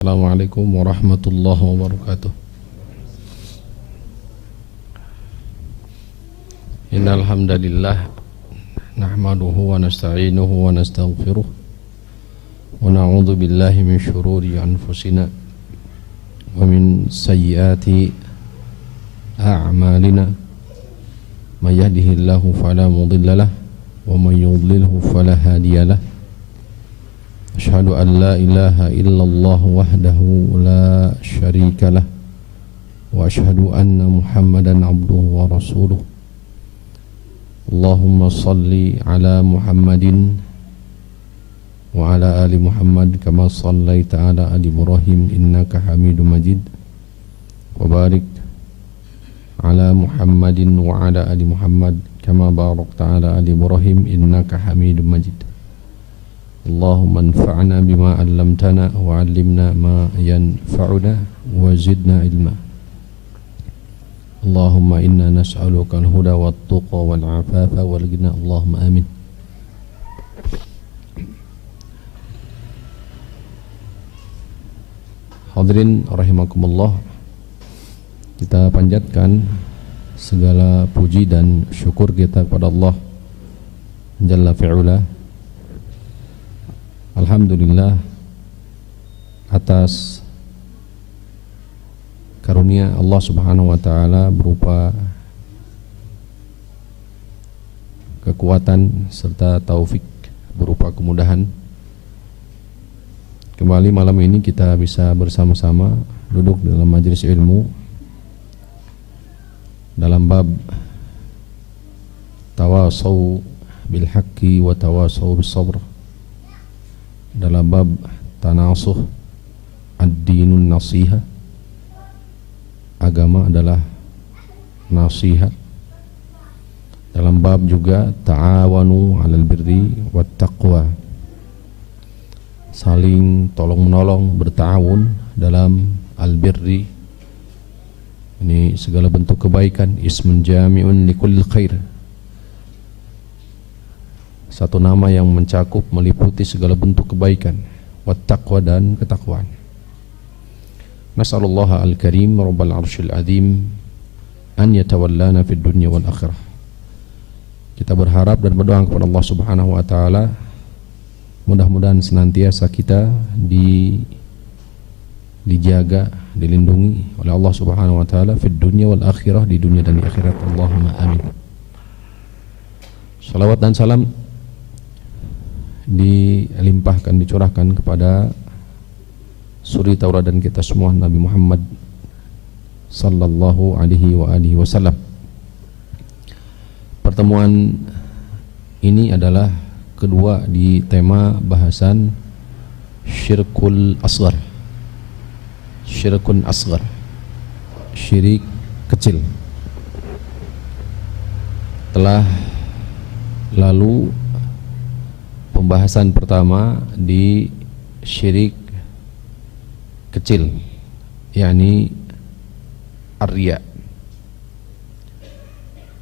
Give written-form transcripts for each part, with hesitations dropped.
Assalamualaikum warahmatullahi wabarakatuh. Innal hamdalillah nahmaduhu wa nasta'inuhu wa nastaghfiruh wa na'udzu billahi min shururi anfusina wa min sayyiati a'malina. May yahdihillahu fala mudilla lahu wa may yudlilhu fala hadiya lahu. Asyhadu an la ilaha illallah wahdahu la syarika lah wa asyhadu anna Muhammadan abduhu wa rasuluh. Allahumma salli ala Muhammadin wa ala ali Muhammad kama sallaita ala ali Ibrahim innaka Hamidum Majid, wa barik ala Muhammadin wa ala ali Muhammad kama barakta ala ali Ibrahim innaka Hamidum Majid. Allahumma anfa'na bima 'allamtana wa 'allimna ma yanfa'una wa zidna ilma. Allahumma inna nas'aluka al-huda wat-tuqa wal-'afafa wal-ghina. Allahumma amin. Hadirin rahimakumullah, kita panjatkan segala puji dan syukur kita kepada Allah Jalla fi'ula. Alhamdulillah atas karunia Allah Subhanahu wa taala berupa kekuatan serta taufik berupa kemudahan. Kembali malam ini kita bisa bersama-sama duduk dalam majelis ilmu dalam bab tawasau bil haqqi wa tawasau bis sabr, dalam bab tanasuh ad-dinun nasiha, agama adalah nasihat. Dalam bab juga ta'awanu 'alal birri wat taqwa, saling tolong menolong, berta'awun dalam al-birri, ini segala bentuk kebaikan. Ismun jami'un likulli khair, satu nama yang mencakup meliputi segala bentuk kebaikan. Wattaqwa, dan ketakwaan. Nas'alullaha al-karim rabbal arsyil azim an yatawallana fid dunya wal akhirah. Kita berharap dan berdoa kepada Allah Subhanahu wa taala, mudah-mudahan senantiasa kita dijaga, dilindungi oleh Allah Subhanahu wa taala fid dunya wal akhirah, di dunia dan di akhirat. Allahumma amin. Salawat dan salam dilimpahkan, dicurahkan kepada suri tauladan kita semua, Nabi Muhammad sallallahu alaihi wa alihi wasallam. Pertemuan ini adalah kedua di tema bahasan syirkul asghar. Syirkun asghar, syirik kecil. Telah lalu pembahasan pertama di syirik kecil, yakni ar-riya,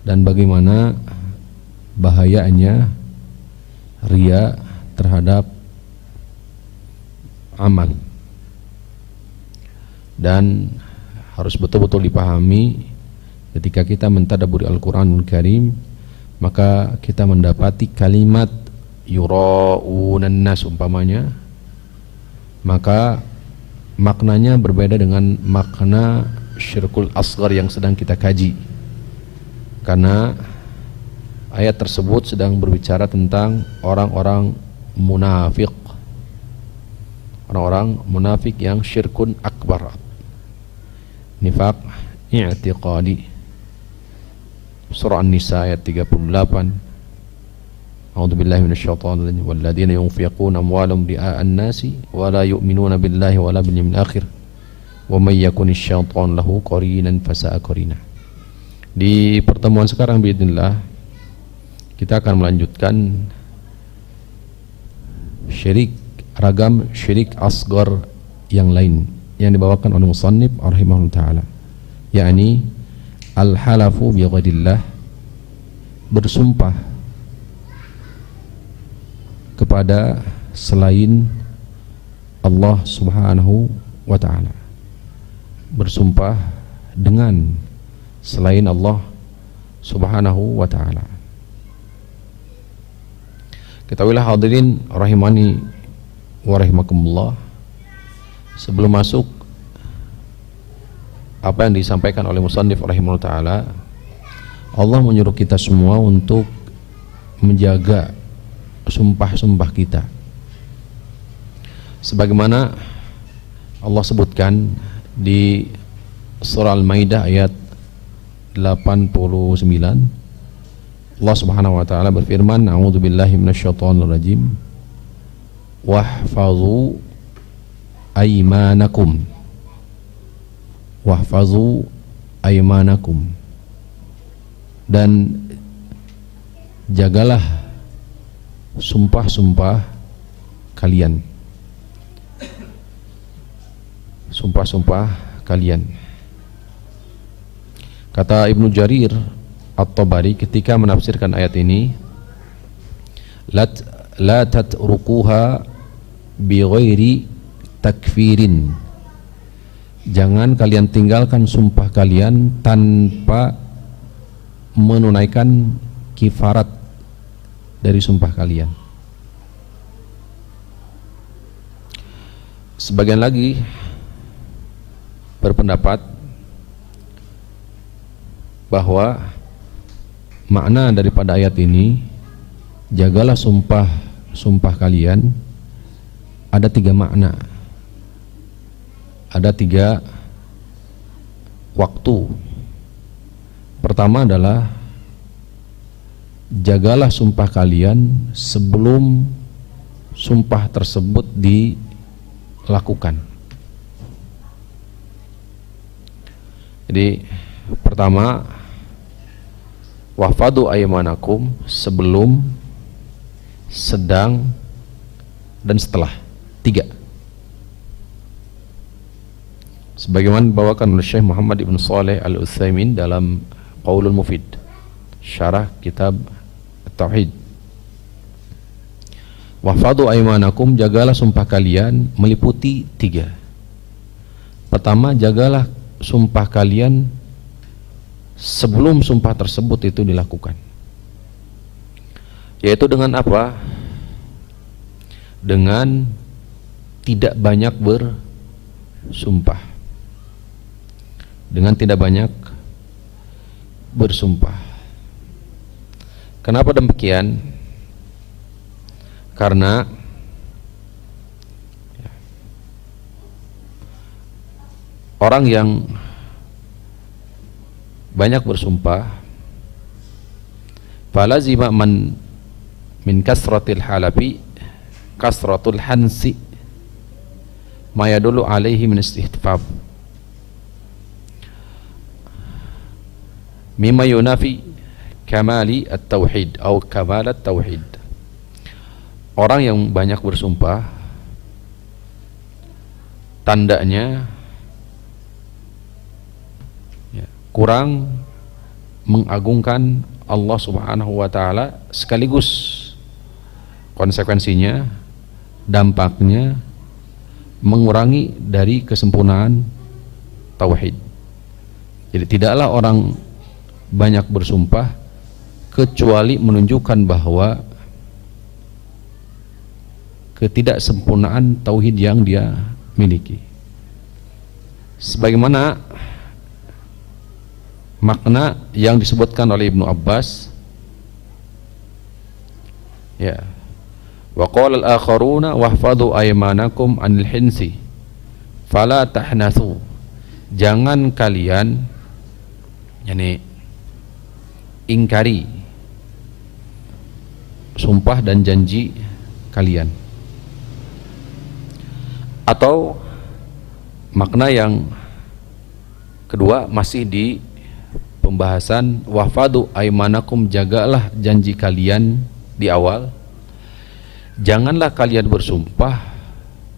dan bagaimana bahayanya riya terhadap amal, dan harus betul-betul dipahami ketika kita mentadabburi Al-Qur'anul Karim. Maka kita mendapati kalimat yura'unan nas umpamanya, maka maknanya berbeda dengan makna syirkul asghar yang sedang kita kaji, karena ayat tersebut sedang berbicara tentang orang-orang munafik, orang-orang munafik yang syirkun akbar, nifaq i'tiqadi. Surah An-Nisa ayat 38. A'udzubillahi minasyaitonir rajim. Walladzina yunfiquna amwalahum ria'an nasi wa la yu'minuna billahi wa la bil yawmil akhir wa may yakunish syaitanu lahu qarinan fasa'a qarina. Di pertemuan sekarang biidznillah kita akan melanjutkan syirik, ragam syirik asghar yang lain yang dibawakan oleh musannif rahimahullah taala, yakni al-halafu bi ghairillah, bersumpah kepada selain Allah Subhanahu wa ta'ala, bersumpah dengan selain Allah subhanahu wa ta'ala. Ketahuilah hadirin rahimani wa rahimakumullah, sebelum masuk apa yang disampaikan oleh musannif rahimahullah ta'ala, Allah menyuruh kita semua untuk menjaga sumpah-sumpah kita, sebagaimana Allah sebutkan di surah Al-Maidah ayat 89. Allah subhanahu wa ta'ala berfirman, a'udzubillahi minasyaitonirrajim, wahfazu aymanakum, wahfazu aymanakum, dan jagalah sumpah-sumpah kalian, sumpah-sumpah kalian. Kata Ibnu Jarir At-Tabari ketika menafsirkan ayat ini, la tatrukuha bi ghairi takfirin, jangan kalian tinggalkan sumpah kalian tanpa menunaikan kifarat dari sumpah kalian. Sebagian lagi berpendapat bahwa makna daripada ayat ini, jagalah sumpah kalian, ada 3 makna, ada 3 waktu. Pertama adalah jagalah sumpah kalian sebelum sumpah tersebut dilakukan. Jadi pertama, wahfadu aymanakum, sebelum, sedang, dan setelah. 3. Sebagaimana dibawakan oleh Syekh Muhammad ibn Saleh Al-Utsaimin dalam Qaulul Mufid, syarah kitab At-Tauhid. Wahfadu aymanakum, jagalah sumpah kalian, meliputi 3. Pertama, jagalah sumpah kalian sebelum sumpah tersebut itu dilakukan. Yaitu dengan apa? Dengan tidak banyak bersumpah. Dengan tidak banyak bersumpah. Kenapa demikian? Karena orang yang banyak bersumpah, falazima man min kasratil halafi kasratul hansi ma yadullu alaihi min istihfaf mimma yunafi kamali at-tauhid atau kamal at-tauhid. Orang yang banyak bersumpah, tandanya kurang mengagungkan Allah subhanahu wa ta'ala, sekaligus konsekuensinya, dampaknya mengurangi dari kesempurnaan tauhid. Jadi tidaklah orang banyak bersumpah kecuali menunjukkan bahwa ketidaksempurnaan tauhid yang dia miliki. Sebagaimana makna yang disebutkan oleh Ibnu Abbas, ya, wa qala al-akharuna wahfadhu aymanakum anil hinsi fala tahnathu, jangan kalian ingkari sumpah dan janji kalian. Atau makna yang kedua masih di pembahasan wahfadu aymanakum, jagalah janji kalian di awal. Janganlah kalian bersumpah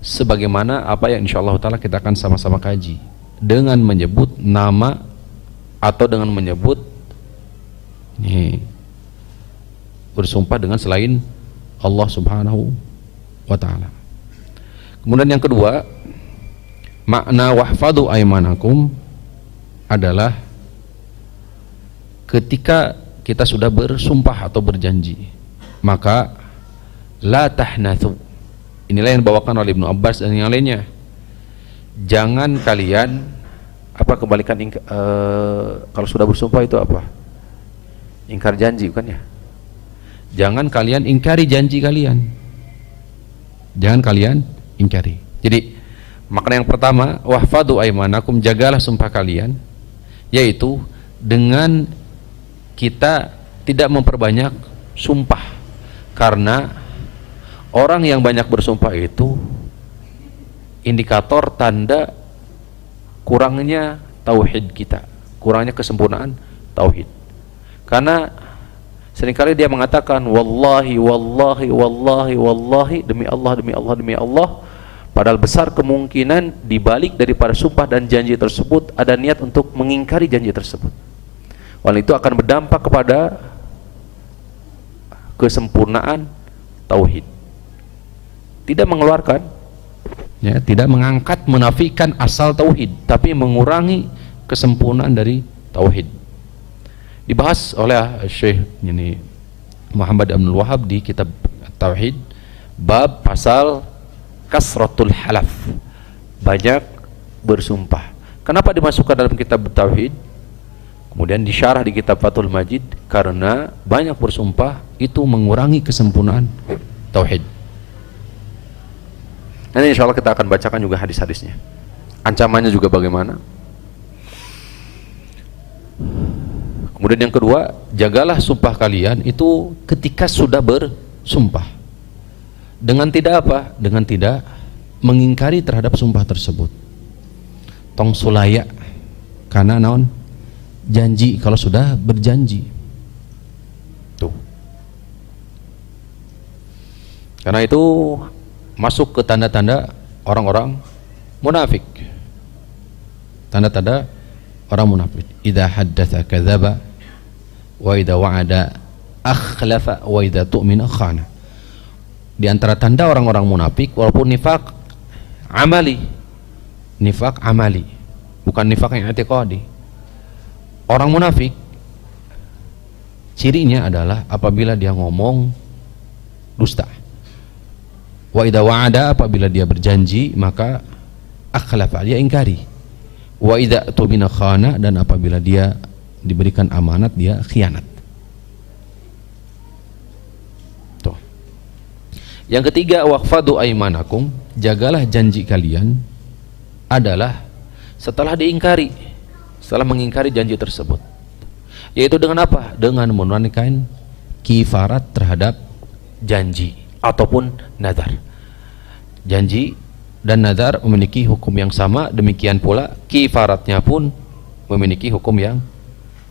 sebagaimana apa yang insyaallah taala kita akan sama-sama kaji, dengan menyebut nama atau dengan menyebut bersumpah dengan selain Allah subhanahu wa ta'ala. Kemudian yang kedua, Makna wahfadu aimanakum adalah ketika kita sudah bersumpah atau berjanji, maka la tahnatsu. Inilah yang dibawakan oleh Ibnu Abbas dan yang lainnya. Jangan kalian apa kebalikan kalau sudah bersumpah itu apa? Ingkar janji, bukan ya? Jangan kalian ingkari janji kalian. Jangan kalian ingkari. Jadi makna yang pertama, wahfadu aimanakum, jagalah sumpah kalian, yaitu dengan kita tidak memperbanyak sumpah, karena orang yang banyak bersumpah itu indikator tanda kurangnya tauhid kita, kurangnya kesempurnaan tauhid. Karena seringkali dia mengatakan wallahi wallahi wallahi wallahi, demi Allah demi Allah demi Allah, padahal besar kemungkinan dibalik daripada sumpah dan janji tersebut ada niat untuk mengingkari janji tersebut. Wal itu akan berdampak kepada kesempurnaan tauhid. Tidak mengeluarkan, ya, tidak mengangkat menafikan asal tauhid, tapi mengurangi kesempurnaan dari tauhid. Dibahas oleh Syekh Muhammad Abdul Wahab di kitab Tauhid, bab pasal kasratul halaf, banyak bersumpah. Kenapa dimasukkan dalam kitab Tauhid? Kemudian disyarah di kitab Fathul Majid, karena banyak bersumpah itu mengurangi kesempurnaan tauhid. Nanti insya Allah kita akan bacakan juga hadis-hadisnya. Ancamannya juga bagaimana. Kemudian yang kedua, jagalah sumpah kalian itu ketika sudah bersumpah. Dengan tidak apa? Dengan tidak mengingkari terhadap sumpah tersebut. Tong sulaya, karena naon? Janji, kalau sudah berjanji. Tuh. Karena itu masuk ke tanda-tanda orang-orang munafik. Tanda-tanda orang munafik. Idza haddatsa kadzaba wa idza wa'ada akhlafa wa idza tu'mina khana. Di antara tanda orang-orang munafik, walaupun nifak amali, bukan nifak yang i'tiqadi. Orang munafik cirinya adalah apabila dia ngomong dusta. Wa idza wa'ada, apabila dia berjanji maka akhlafa, dia ingkari. Wa idza tumina khana, dan apabila dia diberikan amanat dia khianat. Tuh. Yang ketiga, waqfadu aimanakum, jagalah janji kalian adalah setelah diingkari, setelah mengingkari janji tersebut, yaitu dengan apa? Dengan menunaikan kifarat terhadap janji ataupun nazar. Janji dan nazar memiliki hukum yang sama, demikian pula kifaratnya pun memiliki hukum yang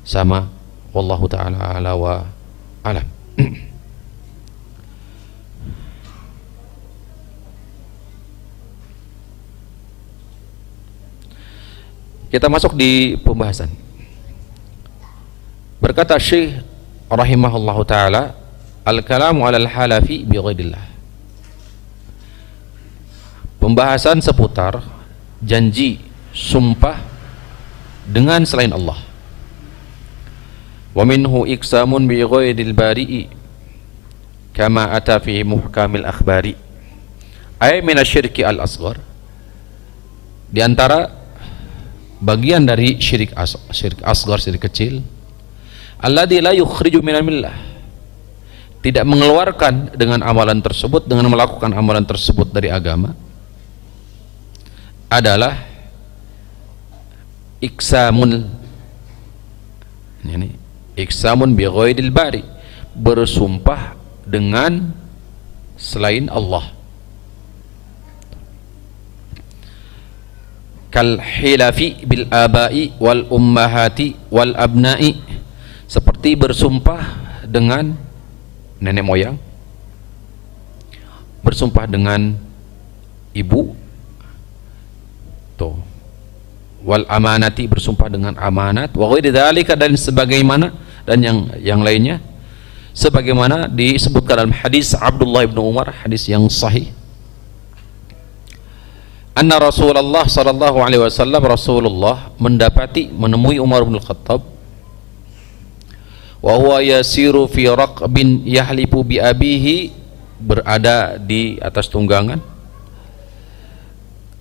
sama. Wallahu ta'ala ala wa alam. Kita masuk di pembahasan. Berkata Syekh rahimahullahu ta'ala, al-kalamu alal halafi bi ghairillah. Pembahasan seputar janji, sumpah dengan selain Allah. Wa minhu iksamun bi ghairil bari'i kama ata fi muhkamil akhbari. Ay minasyirki al-asghar. Di antara bagian dari syirik asghar, syirik kecil, alladzi la yukhriju minal millah, tidak mengeluarkan dengan amalan tersebut, dengan melakukan amalan tersebut dari agama, adalah iksamun bi ghairil bari, bersumpah dengan selain Allah. Kal hilafi bil abai wal ummahati wal abna'i, seperti bersumpah dengan nenek moyang, bersumpah dengan ibu, tuh, wal amanati, bersumpah dengan amanat, wa ghairi dzalika, dan sebagaimana, dan yang lainnya, sebagaimana disebutkan dalam hadis Abdullah bin Umar, hadis yang sahih. anna Rasulullah sallallahu alaihi wasallam, Rasulullah menemui Umar bin Khattab, wa huwa yasiru fi raqbin yahlifu bi abihi, berada di atas tunggangan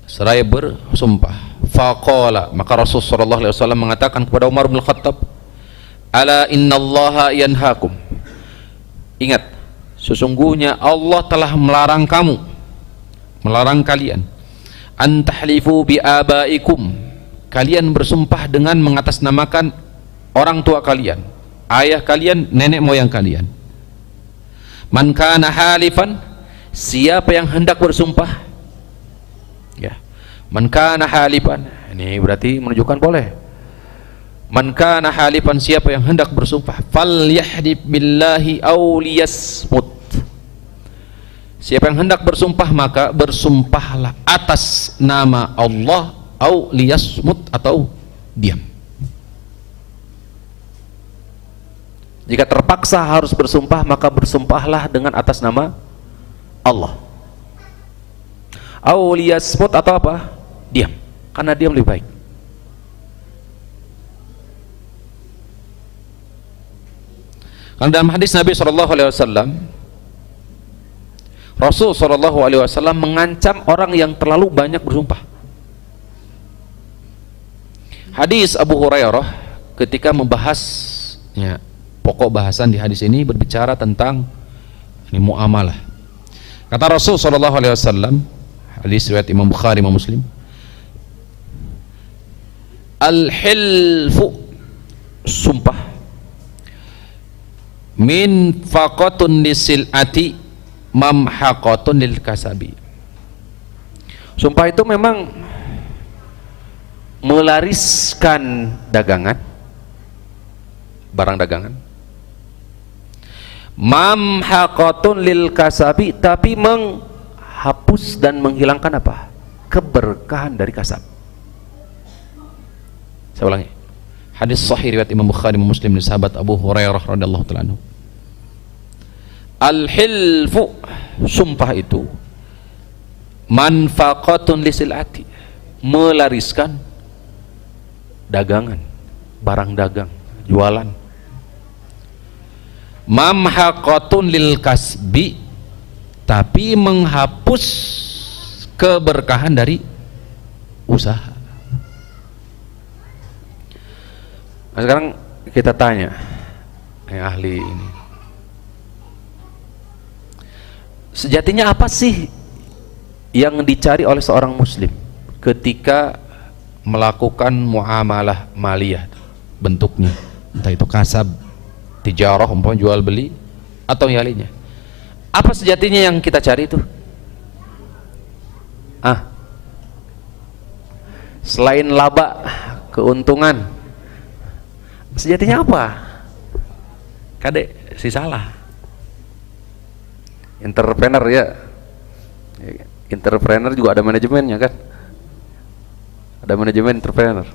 seraya bersumpah. Faqala, maka Rasul sallallahu alaihi wasallam mengatakan kepada Umar bin Khattab, ala innallaha yanhakum, ingat, sesungguhnya Allah telah melarang kamu, melarang kalian, an tahlifu bi abaikum, kalian bersumpah dengan mengatasnamakan orang tua kalian, ayah kalian, nenek moyang kalian. Man kana halifan, siapa yang hendak bersumpah, ya, man kana halifan, ini berarti menunjukkan boleh. Man kana halifan, siapa yang hendak bersumpah, falyahlif billahi aw liyasmut, siapa yang hendak bersumpah maka bersumpahlah atas nama Allah, aw liyasmut, atau diam. Jika terpaksa harus bersumpah, maka bersumpahlah dengan atas nama Allah. Aw liyasmut, atau apa? Diam, karena diam lebih baik. Karena dalam hadis Nabi SAW, Rasul SAW mengancam orang yang terlalu banyak bersumpah. Hadis Abu Hurairah ketika membahas, ya, pokok bahasan di hadis ini berbicara tentang ini muamalah. Kata Rasul SAW, hadis riwayat Imam Bukhari, Imam Muslim, al-hilfu, sumpah, min faqatun lisilati mamhaqatun lil kasabi. Sumpah itu memang melariskan dagangan, barang dagangan, mamhaqatun lil kasabi, tapi menghapus dan menghilangkan apa? Keberkahan dari kasab. Saya ulangi, hadis sahih riwayat Imam Bukhari, Imam Muslim dari sahabat Abu Hurairah radhiyallahu ta'ala anhu. Al-hilfu, sumpah itu, manfaqatun lisilati, melariskan dagangan, barang dagang, jualan. Mamhaqatun lil kasbi, tapi menghapus keberkahan dari usaha. Nah, sekarang kita tanya yang ahli ini, sejatinya apa sih yang dicari oleh seorang muslim ketika melakukan muamalah maliyah bentuknya, entah itu kasab, tijarah, umpamanya jual beli, atau yang lainnya? Apa sejatinya yang kita cari itu? Selain laba, keuntungan, sejatinya apa? Kadek, si salah. Entrepreneur, ya, entrepreneur juga ada manajemennya kan, ada manajemen entrepreneur.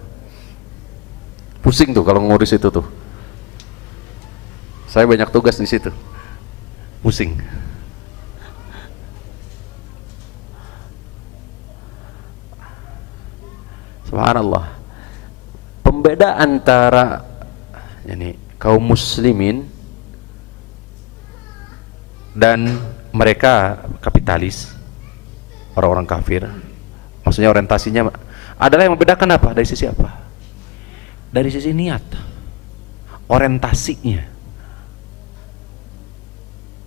Pusing tuh kalau ngurus itu tuh. Saya banyak tugas di situ, pusing. Subhanallah. Pembeda antara ini kaum muslimin dan mereka kapitalis, orang-orang kafir, maksudnya orientasinya adalah yang membedakan apa? Dari sisi apa? Dari sisi niat, orientasinya.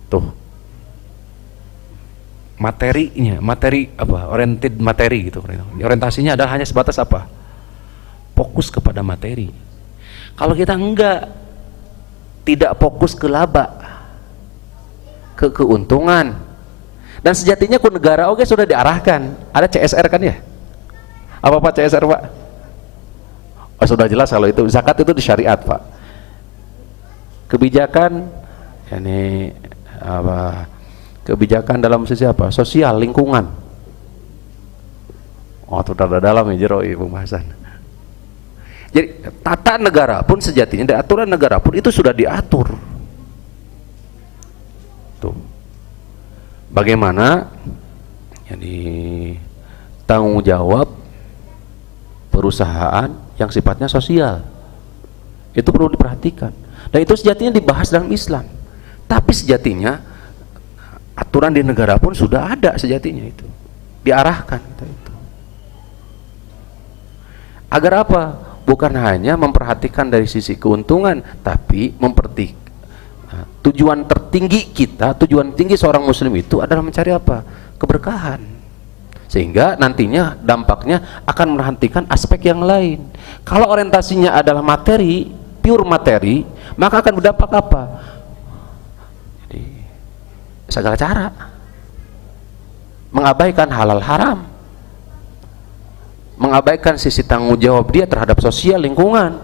Tuh, materinya, materi apa? Oriented materi gitu. Orientasinya adalah hanya sebatas apa? Fokus kepada materi. Kalau kita enggak, tidak fokus ke laba, ke keuntungan. Dan sejatinya ku negara oke sudah diarahkan, ada CSR kan ya? Apa Pak CSR Pak? Oh, sudah jelas kalau itu zakat itu di syariat Pak. Kebijakan ini apa? Kebijakan dalam sisi apa? Sosial, lingkungan. Oh, itu sudah dalam ya jeroi pembahasan. Jadi tata negara pun sejatinya, dan aturan negara pun itu sudah diatur. Tuh. Bagaimana jadi tanggung jawab perusahaan yang sifatnya sosial. Itu perlu diperhatikan, dan itu sejatinya dibahas dalam Islam. Tapi sejatinya aturan di negara pun sudah ada, sejatinya itu diarahkan itu. Agar apa? Bukan hanya memperhatikan dari sisi keuntungan, tapi tujuan tertinggi kita, tujuan tinggi seorang muslim itu adalah mencari apa? Keberkahan. Sehingga nantinya dampaknya akan menghentikan aspek yang lain. Kalau orientasinya adalah materi, pure materi, maka akan berdampak apa? Jadi segala cara mengabaikan halal haram, mengabaikan sisi tanggung jawab dia terhadap sosial lingkungan.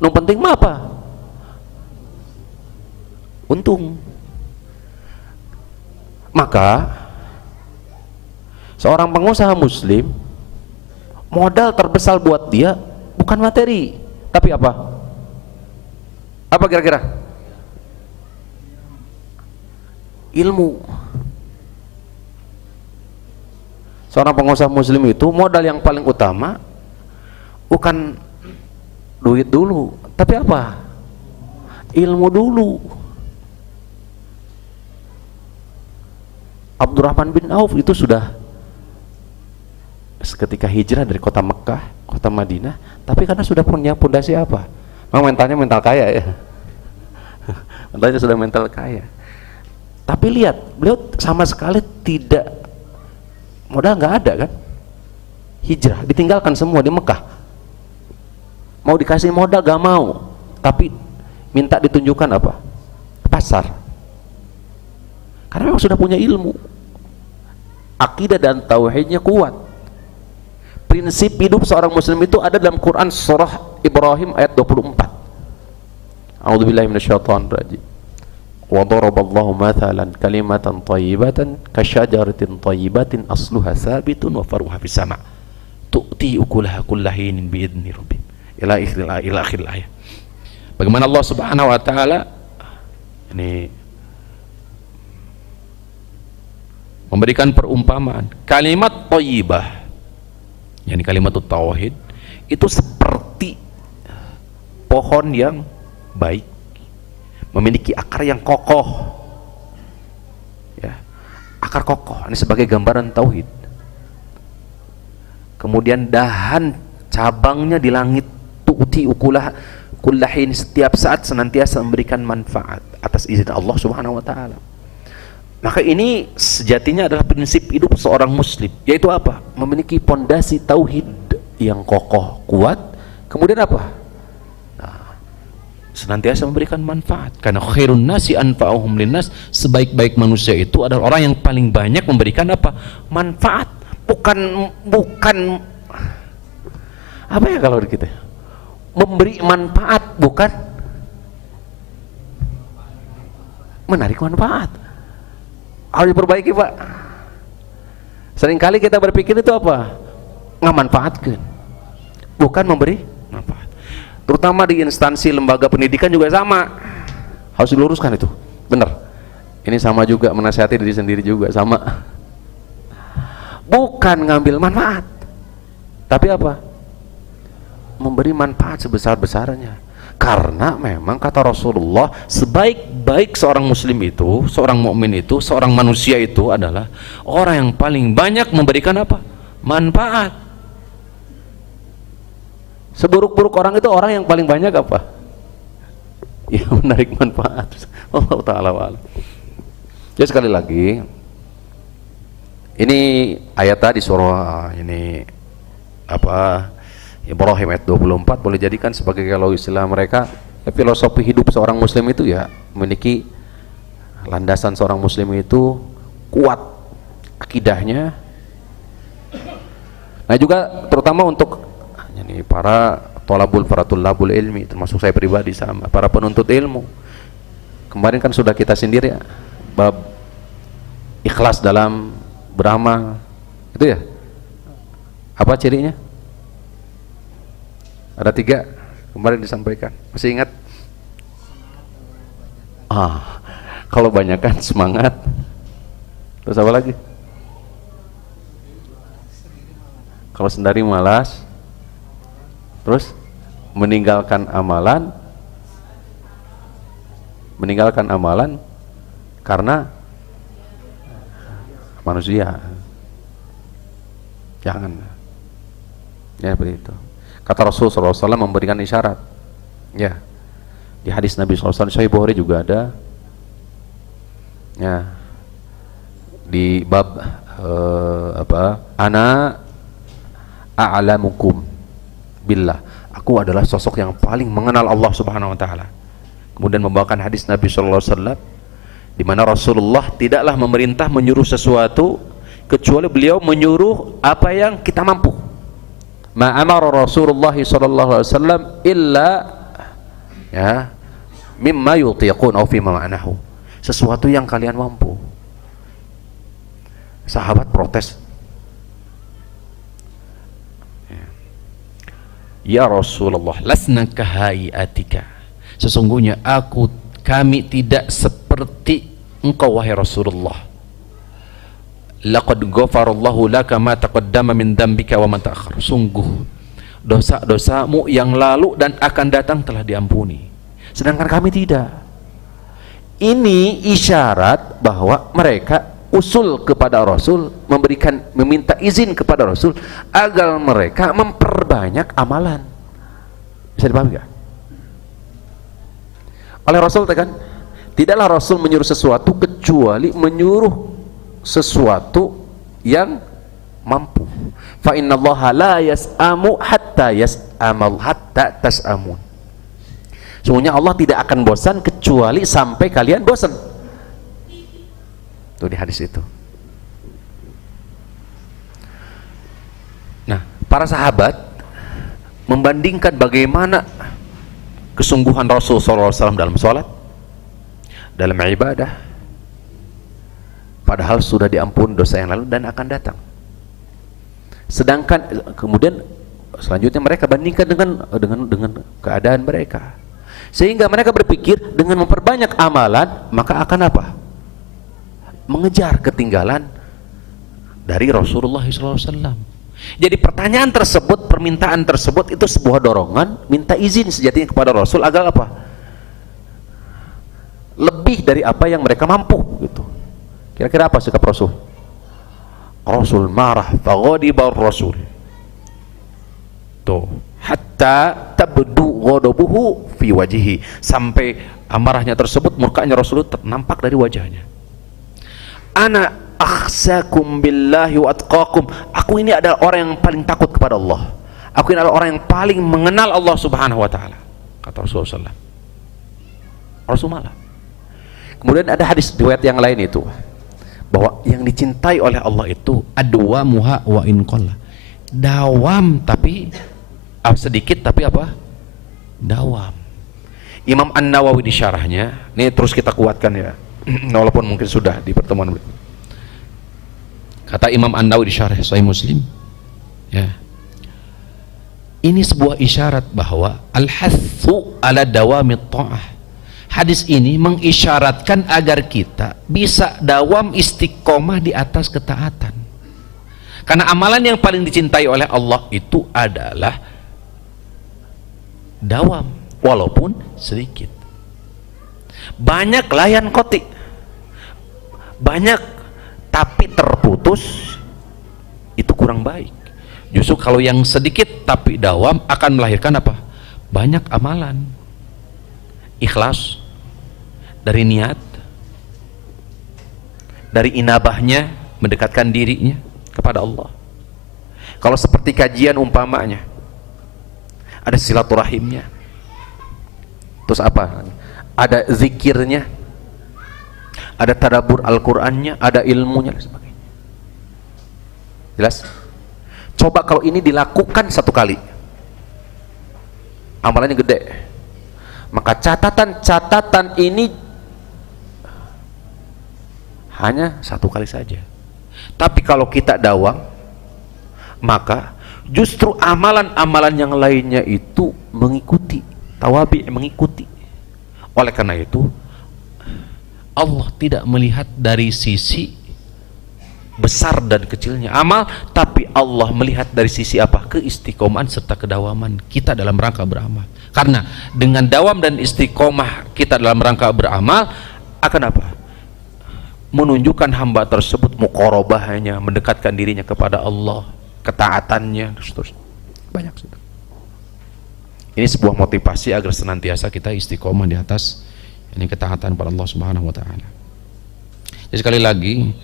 Yang penting mah apa? Untung. Maka seorang pengusaha muslim, modal terbesar buat dia bukan materi, tapi apa? Apa kira-kira? Ilmu. Seorang pengusaha muslim itu modal yang paling utama bukan duit dulu, tapi apa? Ilmu dulu. Abdurrahman bin Auf itu sudah ketika hijrah dari kota Mekah, kota Madinah, tapi karena sudah punya pondasi apa? Memang mentalnya mental kaya ya. Mentalnya sudah mental kaya. Tapi lihat, beliau sama sekali tidak, modal nggak ada kan? Hijrah, ditinggalkan semua di Mekah. Mau dikasih modal gak mau, tapi minta ditunjukkan apa? Pasar. Karena memang sudah punya ilmu, akidah dan tauhidnya kuat. Prinsip hidup seorang muslim itu ada dalam Quran surah Ibrahim ayat 24. A'udzubillahi minasyaitonir rajim. Wa daraballahu mathalan kalimatan thayyibatan kasyajaratin thayyibatin asluha tsabitun wa faruha fis sama' tu'ti ukulaha kullahinin biidzni rabbih ila akhir ayat. Bagaimana Allah Subhanahu wa taala ini memberikan perumpamaan kalimat thayyibah, yakni kalimat tauhid, itu seperti pohon yang baik, memiliki akar yang kokoh ya, akar kokoh. Ini sebagai gambaran tauhid. Kemudian dahan cabangnya di langit, tu'ti ukulah kullahin, setiap saat senantiasa memberikan manfaat atas izin Allah Subhanahu wa taala. Maka ini sejatinya adalah prinsip hidup seorang muslim, yaitu apa? Memiliki pondasi tauhid yang kokoh, kuat. Kemudian apa? Senantiasa memberikan manfaat. Karena khairun nasi anfa'uhum linnas, sebaik-baik manusia itu adalah orang yang paling banyak memberikan apa? Manfaat. Bukan apa ya kalau kita memberi manfaat, bukan menarik manfaat. Harus diperbaiki, Pak. Seringkali kita berpikir itu apa? Ngamanfaatkan, bukan memberi manfaat. Terutama di instansi lembaga pendidikan juga sama, harus diluruskan itu. Benar, ini sama juga, menasihati diri sendiri juga sama. Bukan ngambil manfaat, tapi apa? Memberi manfaat sebesar-besarnya. Karena memang kata Rasulullah, sebaik-baik seorang muslim itu, seorang mukmin itu, seorang manusia itu adalah orang yang paling banyak memberikan apa? Manfaat. Seburuk-buruk orang itu orang yang paling banyak apa? Ya, menarik manfaat. Allah Ta'ala wa'ala. Jadi sekali lagi, ini ayat tadi surah ini apa, Ibrahim ayat 24 boleh jadikan sebagai, kalau istilah mereka, filosofi hidup seorang muslim itu ya memiliki landasan. Seorang muslim itu kuat akidahnya. Nah juga terutama untuk ini para tulabul ilmi, termasuk saya pribadi sama para penuntut ilmu. Kemarin kan sudah kita sendiri ya, bab ikhlas dalam beramal itu ya, apa cirinya? Ada 3 kemarin disampaikan, masih ingat? Kalau banyakan semangat. Terus apa lagi? Kalau sendiri malas, terus meninggalkan amalan karena manusia. Jangan. Ya seperti itu. Kata Rasulullah SAW memberikan isyarat. Ya. Di hadis Nabi SAW, Sahih Bukhari juga ada. Ya. Di bab ana a'lamukum billah. Aku adalah sosok yang paling mengenal Allah Subhanahu wa taala. Kemudian membawakan hadis Nabi sallallahu alaihi wasallam di mana Rasulullah tidaklah memerintah menyuruh sesuatu kecuali beliau menyuruh apa yang kita mampu. Ma amara Rasulullah sallallahu alaihi wasallam illa ya mimma yutiqun aw fi ma'nahu. Sesuatu yang kalian mampu. Sahabat protes. Ya Rasulullah, lasna kahaiatika. Sesungguhnya kami tidak seperti engkau wahai Rasulullah. Laqad ghafarallahu laka ma taqaddama min dhanbika wa ma ta'akhkhar. Sungguh dosa-dosamu yang lalu dan akan datang telah diampuni. Sedangkan kami tidak. Ini isyarat bahwa mereka usul kepada Rasul, meminta izin kepada Rasul agar mereka memperbanyak amalan. Bisa dipahami gak? Oleh Rasul kan, tidaklah Rasul menyuruh sesuatu kecuali menyuruh sesuatu yang mampu. Fa innallaha la yas'amu hatta tas'amun. Sesungguhnya Allah tidak akan bosan kecuali sampai kalian bosan. Itu di hadis itu. Nah, para sahabat membandingkan bagaimana kesungguhan Rasul SAW dalam sholat, dalam ibadah, padahal sudah diampun dosa yang lalu dan akan datang. Sedangkan kemudian selanjutnya mereka bandingkan dengan keadaan mereka, sehingga mereka berpikir dengan memperbanyak amalan maka akan apa? Mengejar ketinggalan dari Rasulullah SAW. Jadi pertanyaan tersebut, permintaan tersebut itu sebuah dorongan minta izin sejatinya kepada Rasul agar apa? Lebih dari apa yang mereka mampu gitu. Kira-kira apa sikap Rasul? Rasul marah, faghadiba Rasul. Tuh, hatta tabdu ghadabuhu fi wajhihi, sampai amarahnya tersebut, murkanya Rasul nampak dari wajahnya. Ana akhsakum billahi wa atqakum. Aku ini adalah orang yang paling takut kepada Allah. Aku ini adalah orang yang paling mengenal Allah Subhanahu wa taala, kata Rasulullah SAW. Rasul malah. Kemudian ada hadis riwayat yang lain itu bahwa yang dicintai oleh Allah itu adwamuha wa in qalla. Dawam tapi sedikit tapi apa? Dawam. Imam An-Nawawi di syarahnya, ini terus kita kuatkan ya. Walaupun mungkin sudah di pertemuan berikut. Kata Imam An-Nawawi di syarah Sahih Muslim, ya, ini sebuah isyarat bahwa al-hathu ala dawamit ta'ah. Hadis ini mengisyaratkan agar kita bisa dawam istiqomah di atas ketaatan. Karena amalan yang paling dicintai oleh Allah itu adalah dawam, walaupun sedikit. Banyak layan kotik, banyak tapi terputus, itu kurang baik. Justru kalau yang sedikit tapi dawam akan melahirkan apa? Banyak amalan. Ikhlas dari niat, dari inabahnya mendekatkan dirinya kepada Allah. Kalau seperti kajian umpamanya ada silaturahimnya, terus apa? Ada zikirnya, ada tadabbur Al-Qur'annya, ada ilmunya dan sebagainya. Jelas? Coba kalau ini dilakukan satu kali, amalannya gede, maka catatan ini hanya satu kali saja. Tapi kalau kita dawam, maka justru amalan-amalan yang lainnya itu mengikuti, tawabi mengikuti. Oleh karena itu Allah tidak melihat dari sisi besar dan kecilnya amal, tapi Allah melihat dari sisi apa? Keistiqomahan serta kedawaman kita dalam rangka beramal. Karena dengan dawam dan istiqomah kita dalam rangka beramal akan apa? Menunjukkan hamba tersebut muqarabahnya, mendekatkan dirinya kepada Allah, ketaatannya, terus banyak sudah. Ini sebuah motivasi agar senantiasa kita istiqomah di atas ini ketaatan pada Allah Subhanahu wa taala. Jadi sekali lagi,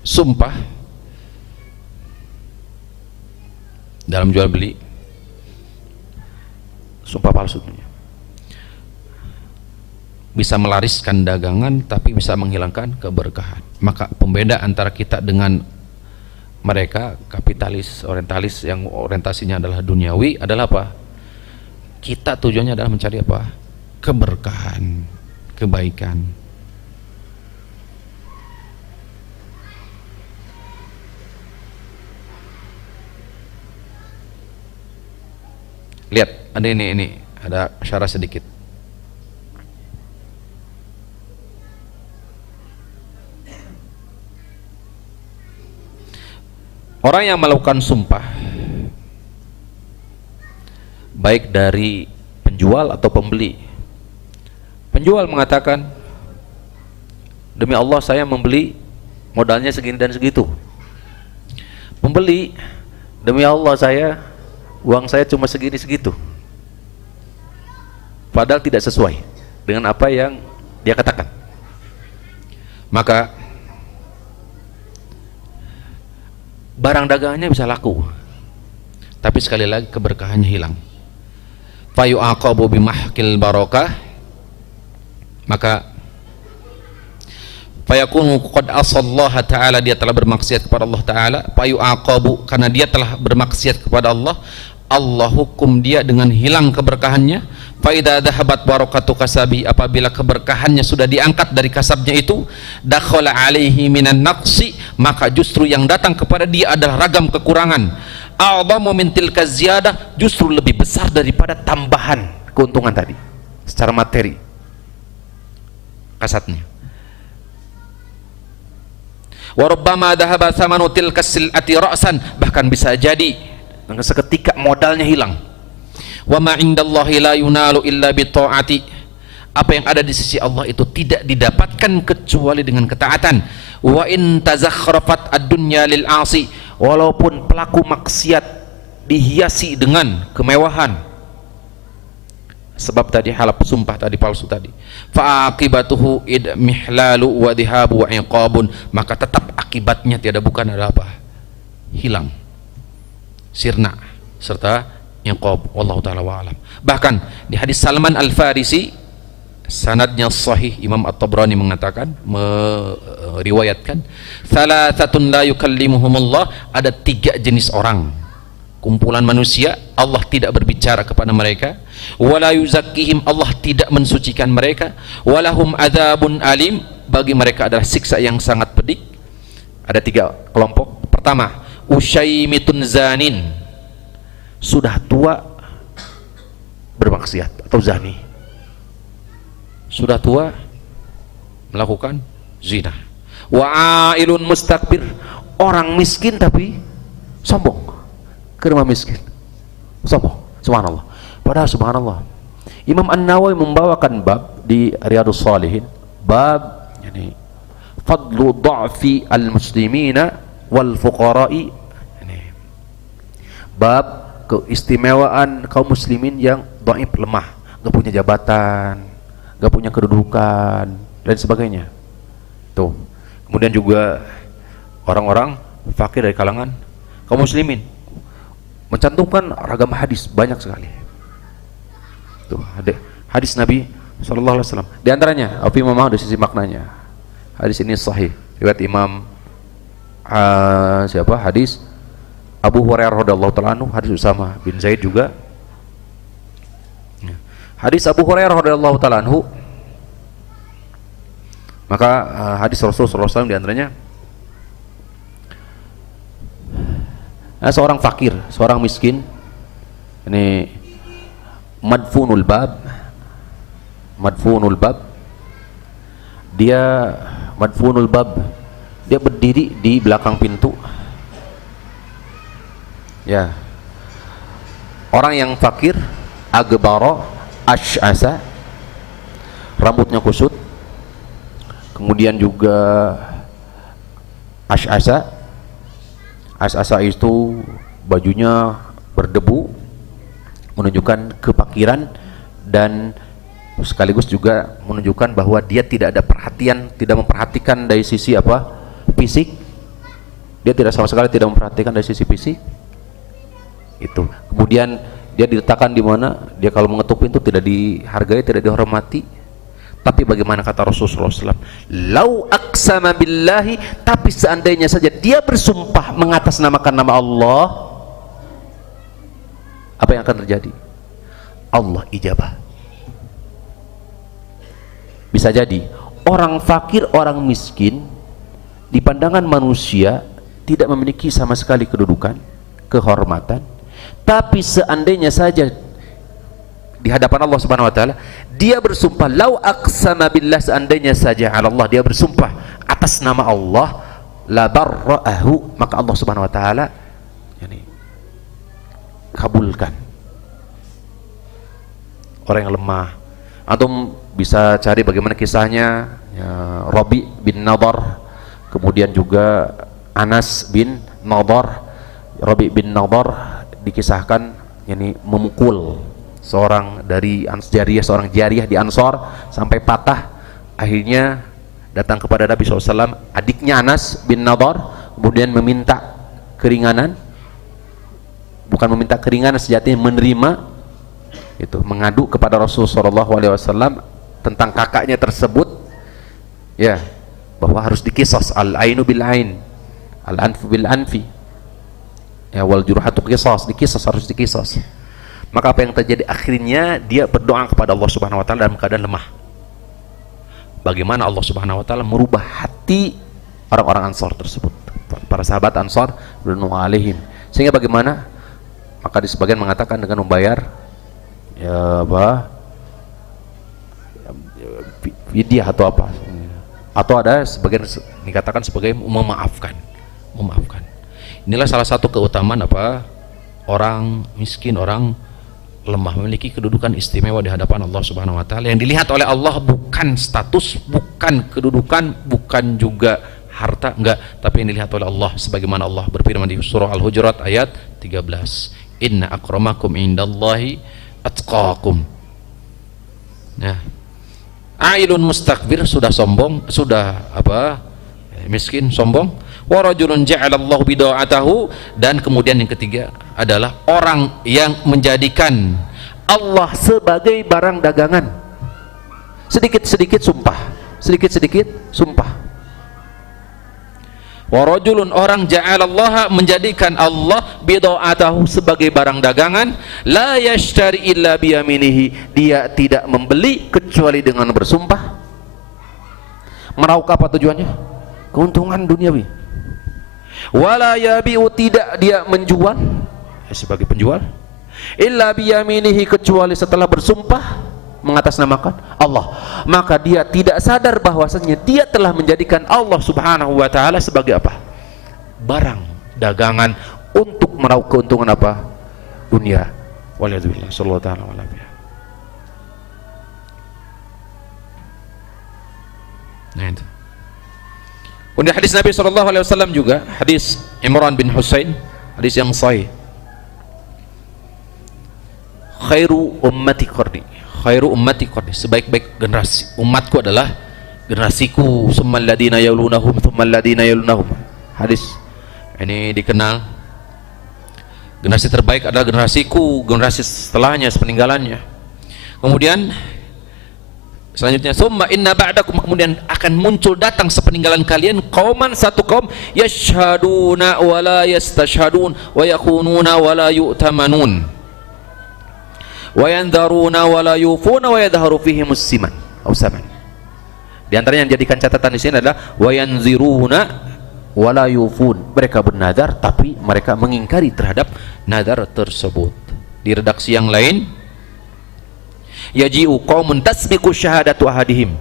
sumpah dalam jual beli, sumpah palsu bisa melariskan dagangan tapi bisa menghilangkan keberkahan. Maka pembeda antara kita dengan mereka kapitalis, orientalis yang orientasinya adalah duniawi adalah apa? Kita tujuannya adalah mencari apa? Keberkahan, kebaikan. Lihat, ada ini ada syarah sedikit. Orang yang melakukan sumpah, baik dari penjual atau pembeli. Penjual mengatakan, demi Allah saya membeli modalnya segini dan segitu. Pembeli, demi Allah uang saya cuma segini segitu. Padahal tidak sesuai dengan apa yang dia katakan. Maka barang dagangannya bisa laku, tapi sekali lagi keberkahannya hilang. Fayu'aqabu bimahkil barakah, maka fayakunu qad asallaha ta'ala, dia telah bermaksiat kepada Allah Ta'ala. Fayu'aqabu, karena dia telah bermaksiat kepada Allah, Allah hukum dia dengan hilang keberkahannya. Faida dhahabat barakatu kasabi, apabila keberkahannya sudah diangkat dari kasabnya itu, dakhala alaihi minan naqsi, maka justru yang datang kepada dia adalah ragam kekurangan. A'dhamu min tilka ziyadah, justru lebih besar daripada tambahan keuntungan tadi secara materi kasatnya. Wa rubbama dhahaba thamanu tilka sil'ati ra'san, bahkan bisa jadi dengan seketika modalnya hilang. Wa ma indallahi la yunalu illa bi ta'ati, apa yang ada di sisi Allah itu tidak didapatkan kecuali dengan ketaatan. Wa in tazakhrafat ad-dunya lil 'asi, walaupun pelaku maksiat dihiasi dengan kemewahan, sebab tadi halap sumpah tadi palsu tadi, fa aqibatuhu idmihlalu wa dhihabu wa iqabun, maka tetap akibatnya tiada bukan adalah apa? Hilang, sirna serta iqab. Wallahu taala wa alam. Bahkan di hadis Salman Al-Farisi, sanadnya sahih, Imam At-Tabrani mengatakan, meriwayatkan, thalathatun la yukallimuhumullah, ada 3 jenis orang, kumpulan manusia, Allah tidak berbicara kepada mereka, wala yuzakkihim, Allah tidak mensucikan mereka, walahum adzabun alim, bagi mereka adalah siksa yang sangat pedih. Ada 3 kelompok. Pertama, usyaimitun zanin, sudah tua bermaksiat atau zani, sudah tua melakukan zina. Wa'ailun mustakbir, orang miskin tapi sombong, ke rumah miskin sombong, subhanallah. Padahal subhanallah, Imam An-Nawawi membawakan bab di Riyadhus Shalihin, bab yani fadlu dha'fi al-muslimina wal fuqara'i, bab keistimewaan kaum muslimin yang dhaif, lemah, gak punya jabatan, gak punya kedudukan dan sebagainya. Tuh. Kemudian juga orang-orang fakir dari kalangan kaum muslimin, mencantumkan ragam hadis banyak sekali. Tuh, hadis Nabi sallallahu alaihi wasallam. Di antaranya, apa memang dari sisi maknanya, hadis ini sahih, riwayat Imam hadis Abu Hurairah radhiyallahu ta'ala anhu, hadis Usama bin Zaid juga. Hadis Abu Hurairah radhiyallahu ta'ala anhu, maka hadis Rasulullah SAW di antaranya, seorang fakir, seorang miskin, ini madfunul bab, dia madfunul bab, dia berdiri di belakang pintu. Ya, orang yang fakir, agbara, ash'asa, rambutnya kusut, kemudian juga ash'asa. Ash'asa itu bajunya berdebu, menunjukkan kefakiran dan sekaligus juga menunjukkan bahwa dia tidak ada perhatian, tidak memperhatikan dari sisi apa? Fisik. Dia tidak sama sekali tidak memperhatikan dari sisi fisik. Itu. Kemudian dia diletakkan di mana? Dia kalau mengetuk pintu tidak dihargai, tidak dihormati. Tapi bagaimana kata Rasulullah SAW? Lau aqsama billahi, tapi seandainya saja dia bersumpah mengatasnamakan nama Allah, apa yang akan terjadi? Allah ijabah. Bisa jadi orang fakir, orang miskin di pandangan manusia tidak memiliki sama sekali kedudukan, kehormatan, tapi seandainya saja di hadapan Allah Subhanahu wa taala dia bersumpah, lau aqsama billah, seandainya saja Allah, dia bersumpah atas nama Allah, la barra'ahu, maka Allah Subhanahu wa taala kabulkan. Orang yang lemah, antum bisa cari bagaimana kisahnya ya, Rabi bin Nadar, kemudian juga Anas bin Nadar. Rabi bin Nadar dikisahkan memukul seorang dari jariyah, seorang jariyah di Ansor sampai patah. Akhirnya datang kepada Nabi SAW adiknya Anas bin Nadar, kemudian meminta keringanan, bukan meminta keringanan sejatinya, menerima itu, mengadu kepada Rasulullah SAW tentang kakaknya tersebut, ya, bahwa harus dikisos, al-ainu bil ain, al-anfu bil anfi, ya, wal jurhatu qisas, dikisos, harus dikisos. Maka apa yang terjadi? Akhirnya dia berdoa kepada Allah Subhanahu wa taala dalam keadaan lemah. Bagaimana Allah Subhanahu wa taala merubah hati orang-orang Ansor tersebut, para sahabat Ansor radhiyallahu alaihim, sehingga bagaimana? Maka di sebagian mengatakan dengan membayar ya apa? Fidyah atau apa? Atau ada sebagian dikatakan sebagai memaafkan. Inilah salah satu keutamaan apa? Orang miskin, orang lemah memiliki kedudukan istimewa di hadapan Allah Subhanahu wa taala. Yang dilihat oleh Allah bukan status, bukan kedudukan, bukan juga harta, enggak, tapi yang dilihat oleh Allah sebagaimana Allah berfirman di surah Al-Hujurat ayat 13. Inna akramakum indallahi atqakum. Nah, ailun mustakbir, sudah sombong, sudah apa? Miskin, sombong. Wa rajulun ja'alallahu bida'atahu, dan kemudian yang ketiga adalah orang yang menjadikan Allah sebagai barang dagangan. Sedikit-sedikit sumpah, sedikit-sedikit sumpah. Wa rajulun, orang ja'alallaha, menjadikan Allah bida'atahu sebagai barang dagangan, la yashtari illa biyaminihi, dia tidak membeli kecuali dengan bersumpah. Meraup apa tujuannya? Keuntungan duniawi. Wala yabi'u, tidak dia menjual sebagai penjual, illa biyaminihi, kecuali setelah bersumpah mengatasnamakan Allah. Maka dia tidak sadar bahwasanya dia telah menjadikan Allah Subhanahu wa taala sebagai apa? Barang dagangan untuk meraup keuntungan apa? Dunia. Waliyadzubillah, sallallahu taala wa alaihi. Nah, itu. Kemudian hadis Nabi SAW juga, hadis Imran bin Husain, hadis yang sahih. Khairu ummati qarni, khairu ummati qarni, sebaik-baik generasi umatku adalah generasiku, summal ladina yalunahum, summal ladina yalunahum. Hadis ini dikenal. Generasi terbaik adalah generasiku, generasi setelahnya, sepeninggalannya. Kemudian selanjutnya, summa inna ba'dakum, kemudian akan muncul datang sepeninggalan kalian qauman, satu kaum, yashhaduna wa la yastashhadun wa yakhununa wa la yu'tamanun wa yandharuna wa la yufuna wa yadhharu fihimus siman aw saman. Di antaranya yang jadikan catatan di sini adalah wa yanziruna wa la yufun, mereka bernadar tapi mereka mengingkari terhadap nadar tersebut. Di redaksi yang lain, yaji'u qaumun tasbiqu syahadatu ahadihim,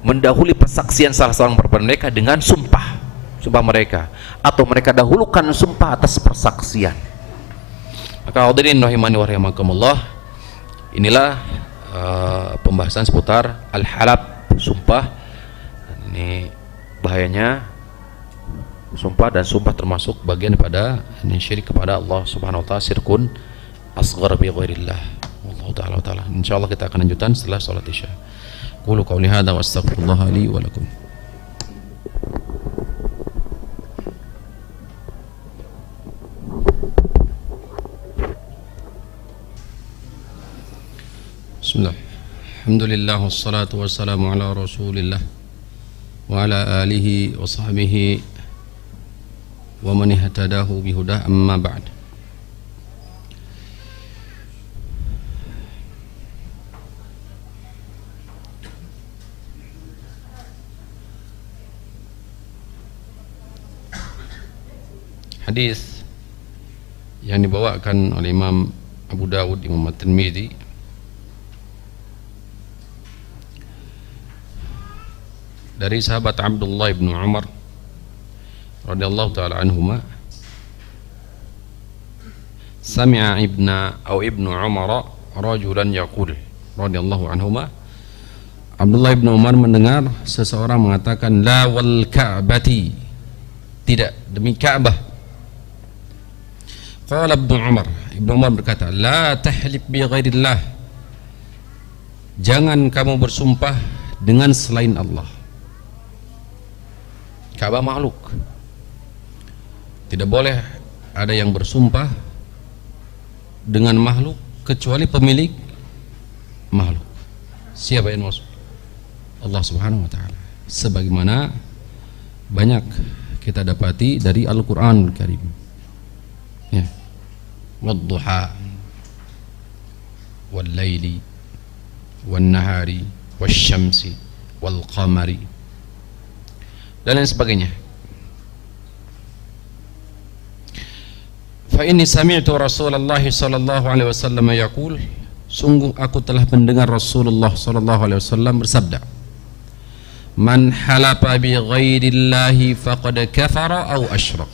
mendahului persaksian salah seorang mereka dengan sumpah mereka, atau mereka dahulukan sumpah atas persaksian. Maka hadirin rahimani wa rahimakumullah, inilah pembahasan seputar al-halab, sumpah. Ini bahayanya sumpah, dan sumpah termasuk bagian daripada syirik kepada Allah Subhanahu wa taala, syirkun asghar bi ghairillah. Wallahu taala. Insyaallah kita akan lanjutkan setelah salat Isya. Qulu qouli hadza wa astaghfirullah li wa lakum. Bismillah. Alhamdulillah wassalatu wassalamu ala Rasulillah wa ala alihi wa sahbihi wa man ihtadahu bihudah, amma ba'd. Hadis yang dibawakan oleh Imam Abu Dawud, Imam At-Tirmidzi dari sahabat Abdullah bin Umar radhiyallahu taala anhuma, sami'a ibnu Umar rajulan yaqul radhiyallahu anhuma, Abdullah bin Umar mendengar seseorang mengatakan, la wal ka'bati, tidak demi Ka'bah. Qala Ibnu Umar berkata, la tahlib bi ghairillah, jangan kamu bersumpah dengan selain Allah. Ka'bah makhluk, tidak boleh ada yang bersumpah dengan makhluk kecuali pemilik makhluk. Siapa yang maksud? Allah Subhanahu wa taala, sebagaimana banyak kita dapati dari Al-Qur'anul Karim, ya, wadduha wal laili wan nahari wasyamsi wal qamari, dan lain sebagainya. Fa inni sami'tu Rasulullah sallallahu alaihi wasallam yaqul, sungguh aku telah mendengar Rasulullah sallallahu alaihi wasallam bersabda, man halafa bi ghairillahi faqad kafara aw asyrak,